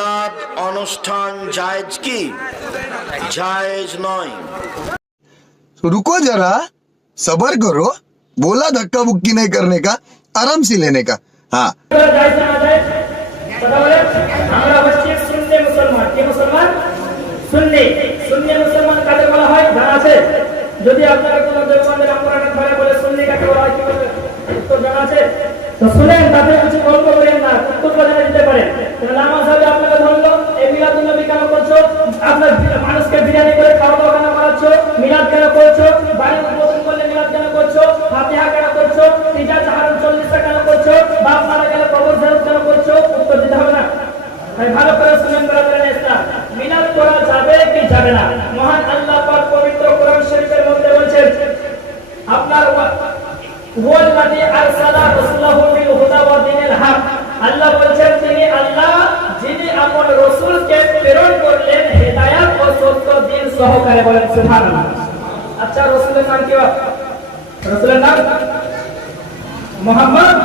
মিলাদ অনুষ্ঠান জায়েজ কি? জায়েজ নয়। रुको जरा, सबर करो, बोला धक्का बुक्की नहीं करने का, आराम से लेने का। हाँ যদি আপনারা কোনো দেওবন্দের আমরানের ভাড়া বলে সুন্নি কাকে বলা হয় কি বলে উত্তর জানা আছে তো শুনেন, তাতে কিছু গল্প করেন না, উত্তর জানা দিতে পারেন। নামাজ হবে আপনাকে ধরলো, এই মিলাদুন নবী কেন করছো? আপনার মানুষকে বিরিয়ানি করে খাওয়া দাওয়া কেন করাচ্ছ? মিলাদ কেন করছো? বাড়ি উদ্বোধন করলে মিলাদ কেন করছো? ফাতিহা কেন করছো? তিজা চাহারুল 40টা কেন করছো? বাপ মারা গেলে কবর জিয়ারত কেন করছো? উত্তর দিতে হবে না। তাই ভালো করে শুনেন ব্রাদার ইসলাম, মিলাদ করা যাবে কি যাবে না? মহান আল্লাহ পাক পবিত্র কোরআন শরীফের মধ্যে বলেছেন আপনার ওয়াল্লাযী আরসালা রাসূলাহু বিল হুদা ওয়া দীনিল হক। আল্লাহ বলেছেন তিনি আল্লাহ যিনি আপন রাসূলকে প্রেরণ করলেন হেদায়েত ও সত্য দ্বীন সহকারে। বলেন সুবহানাল্লাহ। আচ্ছা, রাসূলের নাম কি? রাসূলের নাম মুহাম্মদ।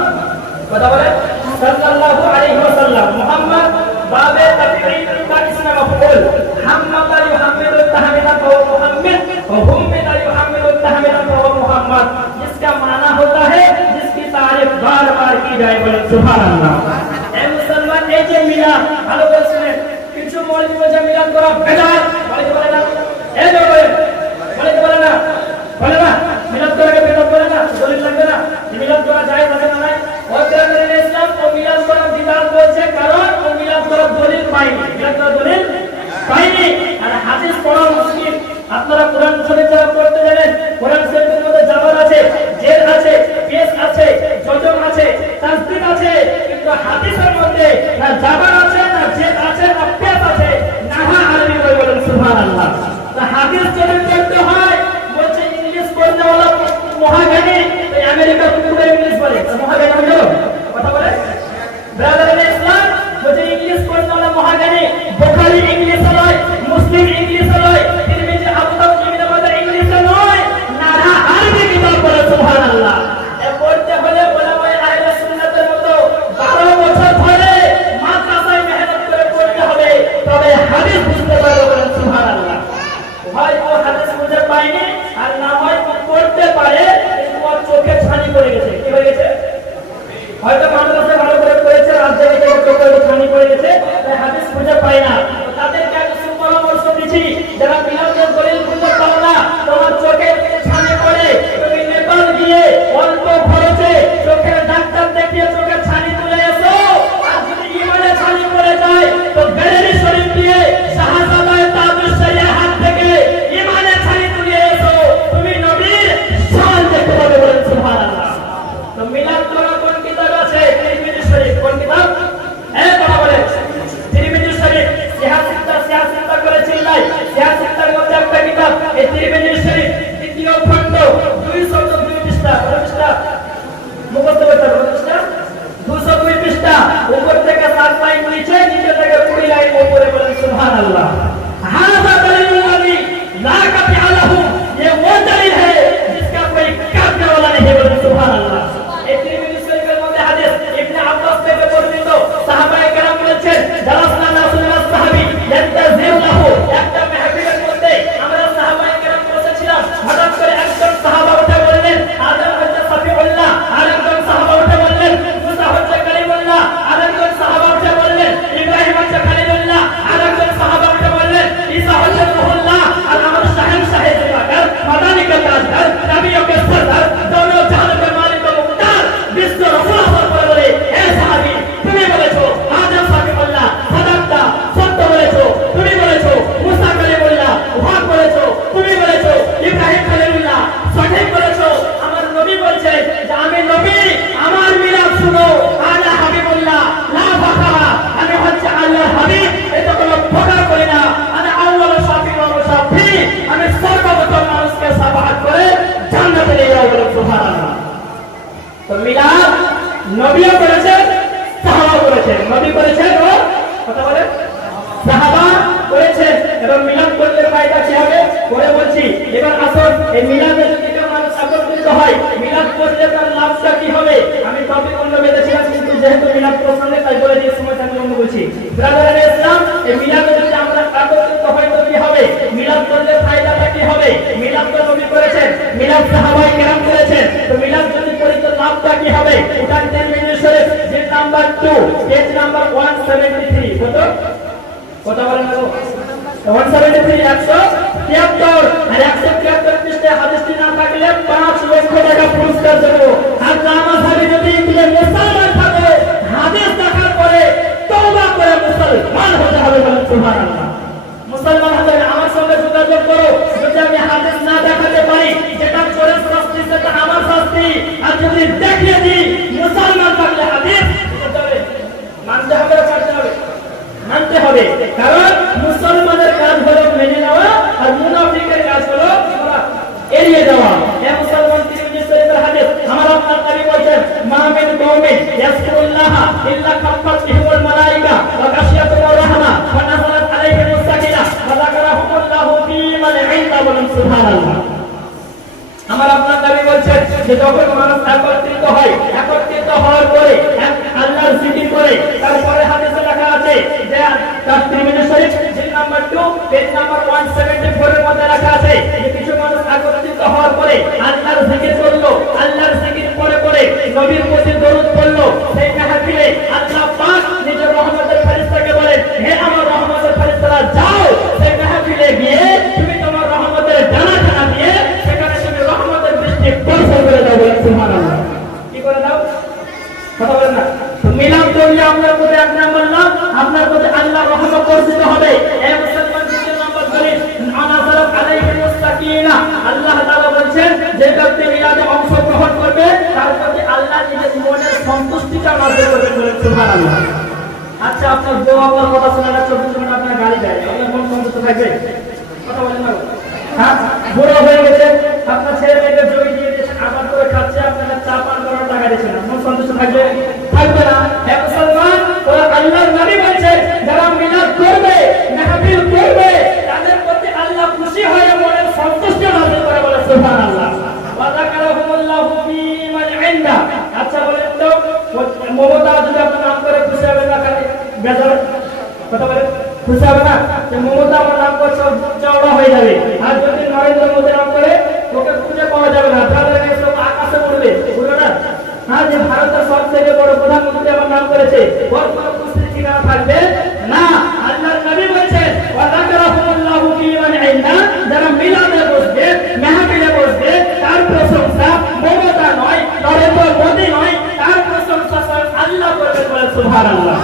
কথা বলেন সাল্লাল্লাহু আলাইহি ওয়াসাল্লাম। মুহাম্মদ বাবে তাফসীর का इसमें मफऊल मुहम्मद युहम्मिदु तहमीदा व मुहम्मद व हुम्मिदा युहम्मिदु तहमीदा व मुहम्मद, जिसका माना होता है जिसकी तारीफ बार-बार की जाए। बोले सुभान अल्लाह। ए मुसलमान, এই যে মিলাদ, ভালো করে শুনেন, কিছু মৌলবী বলে মিলাদ করা বেদাত, বলে না? এই বলে না? বলে না মিলাদ করা বেদাত, বলে না? দলিল লাগবে না? মিলাদ করা যায় না না? ওয়াকাদের ইসলাম ও মিলাদ করা বিদআত বলছে, কারণ ও মিলাদ করা দলিল পায়নি। মিলাদ করা দলিল পায়নি। আর হাদিস পড়া মুশকিল। আপনারা কোরআন শরীফ যারা পড়তে জানেন, কোরআন শরীফের মধ্যে জাবার আছে, জের আছে, পেশ আছে, জজম আছে, তাসদীদ আছে, কিন্তু হাদিসের মধ্যে না জাবার আছে, না জের আছে, না পেশ আছে, না আরবি বই। বলেন সুবহানাল্লাহ। তা হাদিস যদি পড়তে হয়, বলছে ইংলিশ পড়তে হলো মহাজ্ঞানী, এই আমেরিকা পুরো ইংলিশ বলে, মহাজ্ঞানী হলো। কথা বলে ব্রাদার ইসলাম, বলছে ইংলিশ পড়তে হলো মহাজ্ঞানী। বুখারী ইংলিশ নয়, মুসলিম ইংলিশ নয়, তিরমিজি আবু দাউদ ইবনে মাজাহ ইংলিশ নয়, না আরবি কিতাব। বলে সুবহানাল্লাহ। এ পড়তে হলে উলামায়ে আহলে সুন্নাতের মতো 12 বছর ধরে মাদ্রাসায় মেহনত করে পড়তে হবে, তবে হাদিস বুঝতে পারবে। বলেন সুবহানাল্লাহ। হয় ও হাদিস বুঝতে পায়নি, আর না হয় ও পড়তে পারে কিন্তু ওর চোখে ছানি পড়ে গেছে। কি হয়ে গেছে? হয়তো মাদ্রাসায় ভালো করে পড়েছে, আর জায়গায় জায়গায় চোখে ছানি পড়ে গেছে, তাই হাদিস বুঝতে পায় না। তাদেরকে আমি সুপরামর্শ দিচ্ছি, যারা মিলাদের দলিল বুঝতে পারো না, তোমার চোখে ছানি পড়ে, তুমি নেপাল গিয়ে অল্প খরচে চোখের ডাক্তার দেখিয়ে চোখের ছানি তুলে এসো। আর যদি ইমানে ছানি পড়ে যায়, তো বেরেলি শরীফ দিয়ে শাহজালাল তাজুস শাহীর হাত থেকে ইমানে ছানি তুলে এসো, তুমি নবীর শান দেখতে পাবে। বলেন সুবহানাল্লাহ। তো মিলাদ করা কোন কিতাব আছে? তিরমিজি শরীফ। কোন কিতাব? কথা বলে তিরমিজি শরীফ। সিয়াসিতা করে চিল্লাই, সিয়াসিতার মধ্যে একটা কিতাব এই তিরমিজি শরীফ, দ্বিতীয় খণ্ড 202 পৃষ্ঠা। পৃষ্ঠা মুখস্থ করতে হবে। পৃষ্ঠা 202 পৃষ্ঠা, উপর থেকে 7 লাইন নিচে, নিচে থেকে 20 লাইন উপরে। বলেন সুবহানাল্লাহ। হাযা দলিলুল নবী লা কাফিয়া লাহু, ये वो दलील है जिसका कोई काटने वाला नहीं। बोले सुबहानाल्लाह। এই তিরমিজি শরীফের মধ্যে হাদিস ইবনে আব্বাস থেকে বর্ণিত, সাহাবায়ে কেরাম বলেছেন, জালাসনা রাসূলুল্লাহ সাহাবী ইয়ান্তাজিরু লাহু, একটা মাহফিলের মধ্যে আমরা সাহাবায়ে কেরাম বসেছিলাম, হঠাৎ করে একজন সাহাবা উঠে বললেন, আদম হচ্ছে সফিউল্লাহ, আরেকজন সাহাবা উঠে বললেন, মুসা হচ্ছে কালিমুল্লাহ, আরেকজন সাহাবা উঠে বললেন, ইব্রাহিম হচ্ছে খলিলুল্লাহ, আরেকজন সাহাবা উঠে বললেন, ঈসা হচ্ছে রূহুল্লাহ, আর আমার শাহেন শাহেদ বাকার মাদানী কা তাজদার, নবিयों के सरदार, दोनों जहान के मालिक व मुख्तार, विश्व रसूल বলে, হে সাহাবী, তুমি বলেছো আদম সফিউল্লাহ, সাদাক্তা, সত্য বলেছো, তুমি বলেছো মুসা কালিমুল্লাহ, হক বলেছো, তুমি বলেছো ইব্রাহিম খলিলুল্লাহ, সঠিক বলেছো। আমার নবী বলছেন যে আমি নবী, আমার মিলাদ শুনো, আলা হাবিবুল্লাহ লা ফাখরা, আমি হচ্ছে আল্লাহর হাবিব, এটা কোনো ফখর করি না। আমি আউয়াল শাফি ওয়া মুশাফি, আমি সর্বপ্রথম মানুষকে শাফাআত করে জান্নাতে নিয়ে যাব। বলে সুবহানাল্লাহ। তো মিলাদ নবীও করেছেন, সাহাবা করেছেন। নবী করেছেন ও কথা বলে সাহাবা করেছেন। এবং মিলাদ করলে ফায়দা কি হবে পরে বলছি। এবার আসুন এই মিলাদে যদি কেউ মানুষ একত্রিত হয়, মিলাদ করলে তার লাভটা কি হবে? আমি টপিক অন্য বেঁধেছিলাম, কিন্তু যেহেতু মিলাদ প্রসঙ্গে তাই বলে দিয়ে সময় থাকলে অন্য বলছি। ব্রাদার ইসলাম এই মিলাদে যদি আমরা একত্রিত হই তো কি হবে? মিলাদ করলে ফায়দাটা কি হবে? মিলাদ তো নবী করেছেন, মিলাদ সাহাবায়ে কেরাম করেছেন, তো মিলাদ যদি করি তো লাভটা কি হবে? এটা তিরমিজি শরীফ জিলদ নাম্বার 2 পেজ নাম্বার 173 কত বলেন না? 173 173 আর 173 পৃষ্ঠা হাদিসটি না থাকলে 5 লক্ষ টাকা পুরস্কার দেব। আর নামাজ হাবি যদি ইবনে মুসলমান থাকে হাদিস দেখার পরে তওবা করে মুসলমান হতে হবে বলেন সুবহানাল্লাহ। মুসলমান হতে আমার সঙ্গে যোগাযোগ করো, যদি আমি হাদিস না দেখাতে পারি যেটা চোরের শাস্তি সেটা আমার শাস্তি, আর যদি দেখিয়ে দিই মুসলমান থাকলে হাদিস মানতে হবে, করতে হবে, মানতে হবে। কারণ মুসলমানের কাজ হলো মেনে নেওয়া আর মুনাফিকের কাজ হলো এড়িয়ে যাওয়া। এ মুসলমান তিরমিজি শরীফের হাদিস, আমার আপনার নবী বলেন মা মিন কওমিন ইয়াসকুরুল্লাহ ইল্লা কাফফাত বিহিমুল মালায়েকা ওয়া গাশিয়াতুর রাহমা ওয়া নাযালাত আলাইহিমুস সাকিনা ওয়া যাকারাহুমুল্লাহু ফী মান ইনদা বলেন সুবহানাল্লাহ। আমার আপনার নবী বলেন যে যখন মানুষ একত্রিত হয়, একত্রিত হওয়ার পরে আল্লাহর জিকির করে, তারপরে হাদিসে লেখা আছে যে তার তিরমিজি শরীফ জিলদ নাম্বার 2 পেজ নাম্বার 174 এর মধ্যে লেখা আছে যে কিছু মানুষ একত্রিত হওয়ার পরে আল্লাহর জিকির করলো, আল্লাহর জিকির পরে পরে নবীর প্রতি দরুদ পড়লো, সেই মাহফিলে আল্লাহ পাক নিজের রহমতের ফেরেশতাকে বলেন হে আমার রহমতের ফেরেশতারা যাও সেই মাহফিলে গিয়ে তুমি তোমার রহমতের ডানা ডানা দিয়ে সেখানে তুমি রহমতের বৃষ্টি বর্ষণ করে দাও বলেন সুবহানাল্লাহ। কি করে দাও? কথা বলেন না? মিলাদ করলে আপনার প্রতি এক নাম্বার লাভ, আপনার প্রতি আল্লাহর রহমত বর্ষিত হবে। এই মুসলমান দ্বিতীয় নাম্বার দলিল আনাযালাত আলাইহিমুস সাকিনা, আল্লাহ তাআলা বলেন যে ব্যক্তি মিলাদে অংশগ্রহণ করবে তার প্রতি আল্লাহ নিজের মনের সন্তুষ্টিটা নাযিল করবেন বলেন সুবহানাল্লাহ। আচ্ছা, আপনার বউ আপনার কথা শুনে না 24 ঘন্টা আপনার গালি দেয়, আপনার মন সন্তুষ্ট থাকবে? কথা বলেন না? হ্যাঁ, বুড়ো হয়ে গেছে, আপনার ছেলে মেয়েকে জমি দিয়ে দিয়েছেন, আবাদ করে খাচ্ছে, আপনারা চা পান করার টাকা দিচ্ছেন, মন সন্তুষ্ট থাকবে? থাকবে না। হে মুসলমান, ওরা আল্লাহর নবী বলেন যারা মিলাদ করবে, মাহফিল করবে, তাদের প্রতি আল্লাহ খুশি হয়ে মনের সন্তুষ্টি নাযিল করে বলে সুবহানাল্লাহ। ওয়া যাকারাহুমুল্লাহু ফী মান ইনদা। আচ্ছা বলেন তো মমতা যদি আপনার নাম করে খুশি হবে না? খালি বেজার কথা বলেন, খুশি হবে না? যে মমতা আমার নাম করছে চওড়া হয়ে যাবে, আর যদি নরেন্দ্র মোদী নাম করে ওকে খুঁজে পাওয়া যাবে না, তাহলে সব আকাশে উড়বে, উড়বে না? হ্যাঁ, যে ভারতের সব থেকে বড় প্রধানমন্ত্রী আমার নাম করেছে ওর কোনো খুশির ঠিকানা থাকবে না। আল্লাহর নবী বলেছেন ওয়া যাকারাহুমুল্লাহু ফী মান ইনদা, যারা মিলাদে বসবে, মাহফিলে বসবে, তার প্রশংসা মমতা নয়, নরেন্দ্র মোদী নয়, তার প্রশংসা আল্লাহ করবেন বলে সুবহানাল্লাহ।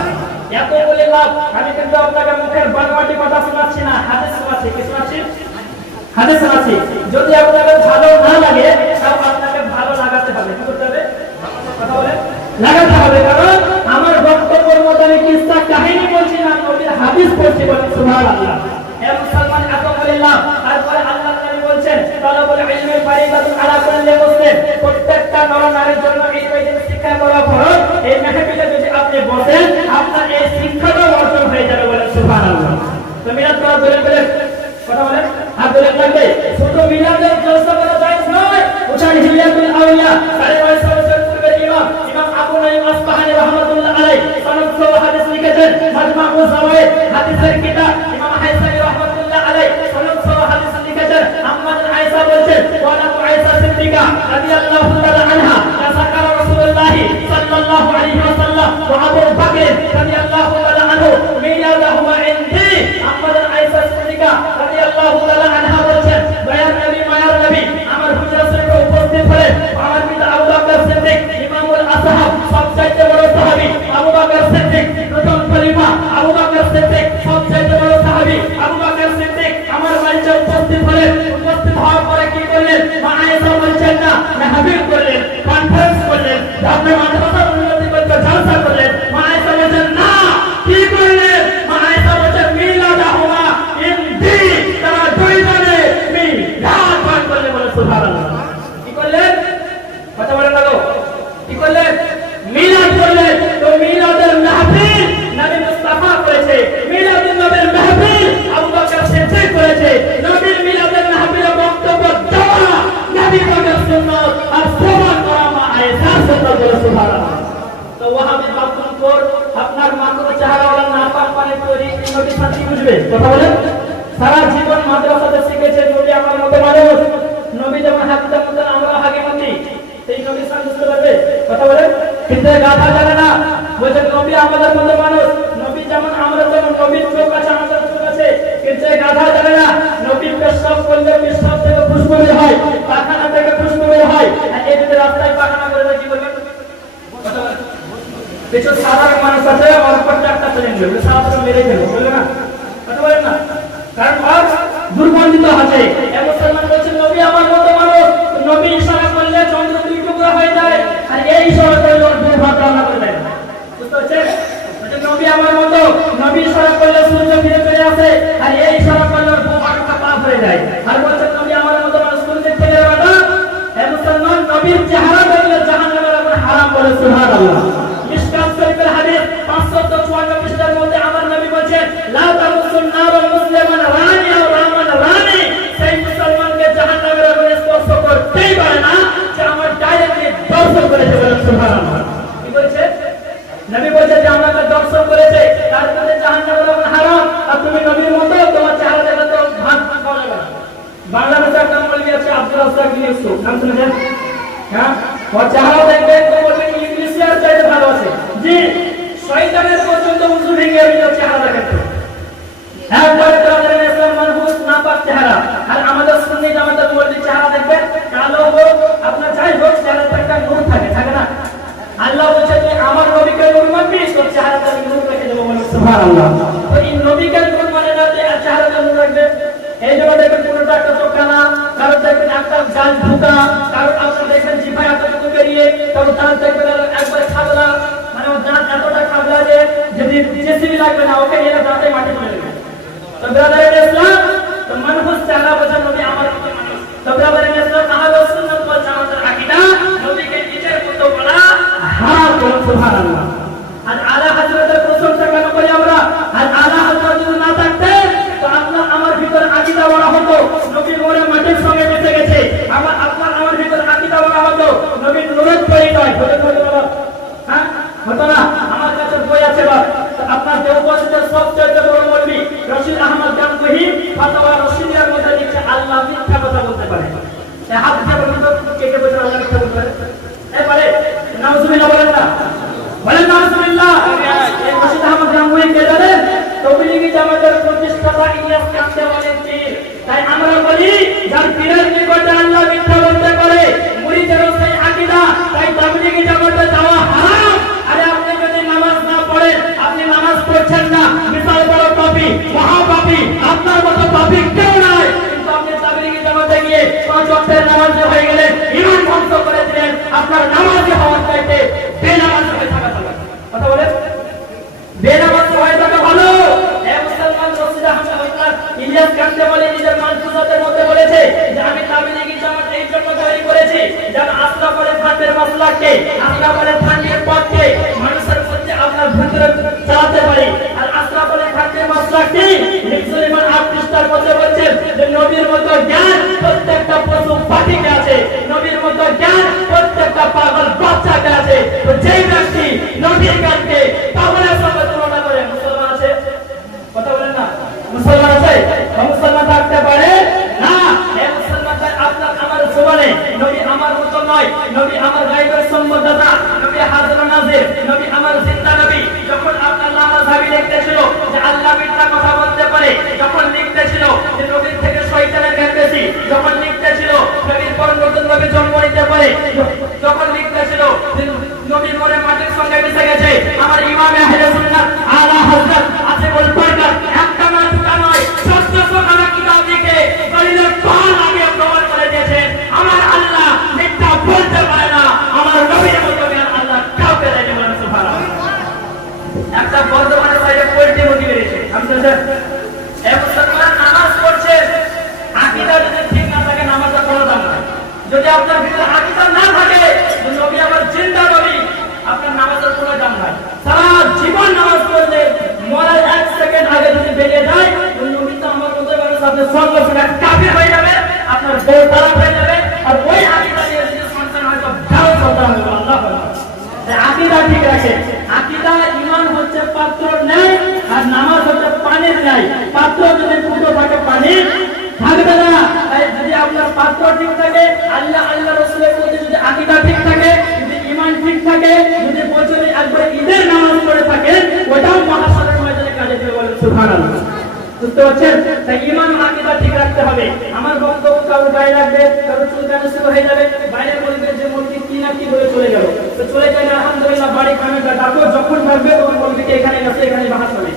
এত বলে লাভ, আমি কিন্তু আপনাকে মুখের বানোয়াটি কথা শোনাচ্ছি না, হাদিস শোনাচ্ছি। কি শোনাচ্ছি? হাদিস শোনাচ্ছি। যদি আপনাকে ভালো না লাগে তাও আপনাকে ভালো লাগাতে হবে। কি করতে হবে? কথা বলেন, লাগাতে হবে। কারণ আমার বক্তব্যের মধ্যে আমি কিসসা কাহিনী বলছি না, নবীর হাদিস পড়ছি বলেন সুবহানাল্লাহ। হে মুসলমান, এত বলে লাভ। তারপরে আল্লাহর নবী বলেন তালাবুল ইলমি ফারিদাতুন আলা কুল্লি মুসলিম, প্রত্যেকটা নর নারীর জন্য এই শিক্ষা করা ফরজ। এই মাহফিলে যদি আপনি বসেন আপনার এই শিক্ষাটা অর্জন হয়ে যাবে বলেন সুবহানাল্লাহ। তো মিলাদ করা দলিল বলেন, কথা বলেন, হাত দলিল লাগবে। শুধু মিলাদের জলসা করা জায়েজ নয়। উঠান হিলিয়াতুল আউলিয়া 550 বছর পূর্বের ইমাম আবু নাঈম আসবাহানি রাহমাতুল্লাহ আলাইহি সনদ সহ হাদিস লিখেছেন, মাজমাউজ যাওয়ায়েদ হাদিসের কিতাব। ইমাম হাইসামি রাহমাতুল্লাহ আলাইহি সনদ সহ হাদিস লিখেছেন। আম্মা আয়েশা বলেন ওয়ালাতু আয়েশা সিদ্দিকা রাদিয়াল্লাহু তাআলা আনহা সাকারা রাসূলুল্লাহ সাল্লাল্লাহু আলাইহি ওয়াসাল্লাম ওয়া আবু বকর রাদিয়াল্লাহু তাআলা আনহু মিলাদাহুমা ইনদি। আম্মা আয়েশা সিদ্দিকা রাদিয়াল্লাহু তাআলা আনহা বলেন দয়ার নবী আমার হুজরা শরীফে উপস্থিত হলেন আমার পিতা আবু বকর সিদ্দিক ইমামুল আসহাব, সবচেয়ে বড় সাহাবী আবু বকর সিদ্দিক, প্রথম খলিফা আবু বকর সিদ্দিক, সবচেয়ে বড় সাহাবী আবু বকর সিদ্দিক আমার বাড়িতে উপস্থিত হলেন। উপস্থিত হওয়ার পরে কি করলেন? মা আয়েশা বলছেন না, মাহফিল করলেন, কনফারেন্স করলেন, আপনি মাদ্রাসার উন্নতি করতে জলসা করলেন। মা আয়েশা বলছেন না, কি নবীর সাথে বুঝবে কথা বলেন সারা জীবন মাদ্রাসাতে শিখেছে নবী আমার মতো মানুষ নবী যেমন হাকিদার মতো আমরা হাকিমতি এই নবীর সাথে বুঝতে পারবে কথা বলেন কিন্তু গাধা জানে না বলছে নবী আমাদের মতো মানুষ নবী যেমন আমরা যেমন নবীর চোখ আছে আমাদের চোখ আছে কিন্তু গাধা জানে না নবীর পেশাব করলে পেশাব থেকে খুশবু বের হয় পায়খানা থেকে খুশবু বের হয় আর এই যদি রাস্তায় পায়খানা করে কি করবে কথা বলেন কিছু সাধারণ মানুষ আছে ওর উপর একটা প্লেন দেবে সাধারণ মেরে ফেলবে বলে না কথা বলেন না কারণ আর দুর্গন্ধিত আছে এই মুসলমান বলছে নবী আমার মতো মানুষ নবী ইশারা করলে চন্দ্র দুই টুকরা হয়ে যায় আর এই ইশারা করলে ওর দুর্ভাগ্য রান্না করে দেয় বুঝতে পারছেন নবী আমার মতো নবী ইশারা করলে সূর্য ফিরে চলে আসে আর এই ইশারা করলে ওর দুর্ভাগ্যটা পাপ হয়ে যায় আর বলছে নবী আমার মতো মানুষ সূর্যের থেকে বেটা এই মুসলমান নবীর চেহারা দেখলে জাহান্নামের উপর হারাম বলে সুবহানাল্লাহ মিশকাত শরীফের হাদিস 554 পৃষ্ঠার মধ্যে আমার নবী বলেন লা তামুসুন নার মুসলিমান রানি ও রামান রানি সেই মুসলমানকে জাহান্নামের আগুনে স্পর্শ করতেই পারে না যে আমার ডাইরেক্টলি দর্শন করেছে বলেন সুবহানাল্লাহ কি বলছে নবী বলেছে যে আমাকে দর্শন করেছে তার কাছে জাহান্নামের আগুন হারাম আর তুমি নবীর মতো তোমার চেহারা দেখলে তো ভাত খাওয়া যাবে না বাংলা ভাষার নাম বলবি আছে আব্দুল রাজ্জাক বিন ইউসুফ নাম শুনেছেন হ্যাঁ ওর চেহারা দেখবেন তো বলবেন ইংলিশে আর চাইতে ভালো আছে জি শয়তানের পর্যন্ত উজু ভেঙে ওর চেহারা দেখাতো একবারে তাদের ইসলাম মানহুস নাপাক চেহারা আর আমাদের সুন্নি জামাতের মুরব্বি চেহারা দেখবেন কালো হোক আপনার যাই হোক চেহারাতে একটা নূর থাকে না আল্লাহ বলছে যে আমার নবীকে নূর মানবি তোর চেহারাতে আমি নূর রেখে দেবো বলে সুবহানাল্লাহ তো এই নবীকে নূর মানে না যে চেহারাতে নূর রাখবে এই জন্য দেখবেন কোনটা একটা চোখ কানা কারো দেখবেন একটা জাল ঢুকা কারো আপনারা দেখবেন জিভায় এতটুকু বেরিয়ে কারো দাঁত দেখবেন একবারে খাবলা মানে ওর দাঁত এতটা খাবলা যে যদি জেসিবি লাগবে না ওকে এরা দাঁতে মাটি তুলে দেবে তো ব্রাদার ইসলাম তো মানুষ চেহারা বোঝার নবী আমার মতো মানুষ তো ব্রাদার ইসলাম আহলে সুন্নাত ওয়াল জামাতের আকীদা নবীকে নিজের মতো বলা হারাম বলে সুবহানাল্লাহ আর আলা হযরতের প্রশংসা কেন করি আমরা আর আলা হযরত যদি না থাকতে তো আপনার আমার ভিতর আকীদা বলা হতো নবী নূরে মাটির সঙ্গে মিশে গেছে আমার ভিতর আকীদা বলা হতো নবী নূরের তৈরি নয় বলে বলো হ্যাঁ হতো না আমার কাছে বই আছে বা আপনার দেওবন্দের সবচেয়ে বড় মৌলবি রশিদ আহমদ গাঙ্গুহি ফাতাওয়া রশিদিয়ার মধ্যে লিখছে আল্লাহ মিথ্যা কথা বলতে পারে এই হাত দিয়ে বলুন তো কে বলছে আল্লাহ মিথ্যা বলতে পারে পারে নাউজুবিল্লাহ বলেন না বলেন নাউজুবিল্লাহ এই রশিদ আহমদ গাঙ্গুহি কে জানেন তবলিগি জামাতের প্রতিষ্ঠাতা ইলিয়াস কান্দে বলেন পীর তাই আমরা বলি যার পীরের নিকটে আল্লাহ মিথ্যা বলতে পারে মুরিদের সেই আকীদা তাই তবলিগি জামাতে যাওয়া হারাম আরে আপনি যদি নামাজ না পড়েন আপনি নামাজ পড়ছেন না বিশাল বড় পাপী মহাপাপী আপনার মতো পাপী কেউ নাই কিন্তু আপনি তবলিগি জামাতে গিয়ে 5 ওয়াক্তের নামাজ হয়ে গেলে ঈমান ধ্বংস করে দিলেন আপনার নামাজে হওয়ার চাইতে বেনামাজ হয়ে থাকা ভালো কথা বলেন বেনামাজ হয়ে থাকা ভালো এই মুসলমান রশিদ আহমদ হযরত ইলিয়াস কান্দে বলে নিজের মানসুজাতের মধ্যে বলেছে যে আমি তবলিগি জামাত এই জন্য তৈরি করেছি যেন আশরাফ আলী থানভীর মাসলাককে আশরাফ আলী থানভীর পথকে মানুষের মধ্যে আপনার ভিতরে চালাতে পারি আর আশরাফ আলী থানভীর মাসলাকটি মুসলমান আর্টিস্টার মধ্যে বলছেন যে নবীর মতো জ্ঞান প্রত্যেকটা পশু পাখিকে আছে নবীর মতো জ্ঞান প্রত্যেকটা পাগল বাচ্চাকে আছে তো যেই ব্যক্তি নবীর জ্ঞানকে পাগলের সঙ্গে তুলনা করে মুসলমান আছে কথা বলেন না মুসলমান আছে মুসলমান থাকতে পারে না এই মুসলমান আপনার আমার জীবনে নবী আমার মতো নয় নবী আমার গায়বের সম্মততা নবী হাজির নাজির নবী আমার জিন্দা নবী যখন আপনার নামাজ হাবি লিখতেছিল যে আল্লাহ মিথ্যা কথা বলতে পারে যখন লিখতেছিল যে নবীর থেকে শয়তানের জ্ঞান বেশি যখন লিখতেছিল নবীর পর নতুন নবী জন্ম নিতে পারে যখন লিখতেছিল যে নবীর পরে মাটির সঙ্গে মিশে গেছে আমার ইমাম আহলে সুন্নাত আলা হযরত আসিফুল বরকত একটা না দুটা নয় 1400 খানা কিতাব লিখে গলিলের পাল আগে প্রমাণ করে দিয়েছেন আমার আল্লাহ মিথ্যা বলতে পারে না আমার নবীর মতো জ্ঞান আল্লাহ কাউকে দেয়নি বলেন সুবহানাল্লাহ একটা বর্তমানে সাইডে পোল্ট্রি মুরগি বেরিয়েছে আমি বলছি এই মুসলমান নামাজ পড়ছে আকীদা যদি ঠিক না থাকে নামাজটা পড়া দাম না যদি আপনার ভিতরে আকীদা না থাকে যে নবী আমার জিন্দা নবী আপনার নামাজের কোনো দাম নাই সারা জীবন নামাজ পড়লে মরার 1 সেকেন্ড আগে যদি বেরিয়ে যায় ওই নবী তো আমার মতো মানুষ আপনি সর্বসময় কাফির হয়ে যাবে আপনার বউ তালাক হয়ে যাবে আর ওই আকীদা নিয়ে যদি সন্তান হয় তো ভালো সন্তান হবে আল্লাহ বলে আকীদা ঠিক রাখে আকীদা ঈমান হচ্ছে পাত্র নেই আর নামাজ হচ্ছে পানি পানির নাই, পাত্র যদি ফুটো থাকে পানি থাকবে না। তাই যদি আপনার পাত্র ঠিক থাকে, আল্লাহ আল্লাহ রাসূলের প্রতি যদি আকীদা ঠিক থাকে, যদি ঈমান ঠিক থাকে, যদি বছরে একবার ঈদের নামাজ পড়ে থাকে, ওটাও মহাশরের ময়দানে কাজে দেবে, বলেন সুবহানাল্লাহ। বুঝতে পারছেন? তাই ঈমান আকীদা ঠিক রাখতে হবে। আমার বক্তব্য কারো গায়ে লাগবে, কারো চুল কানে শুরু হয়ে যাবে, বাইরে বলবে যে মূর্তি কি না কি বলে চলে গেল, তো চলে যাবে, আলহামদুলিল্লাহ, বাড়ি কানে ডাকো, যখন থাকবে তখন বলবে কি এখানে গেছে, এখানে বাহাস হবে।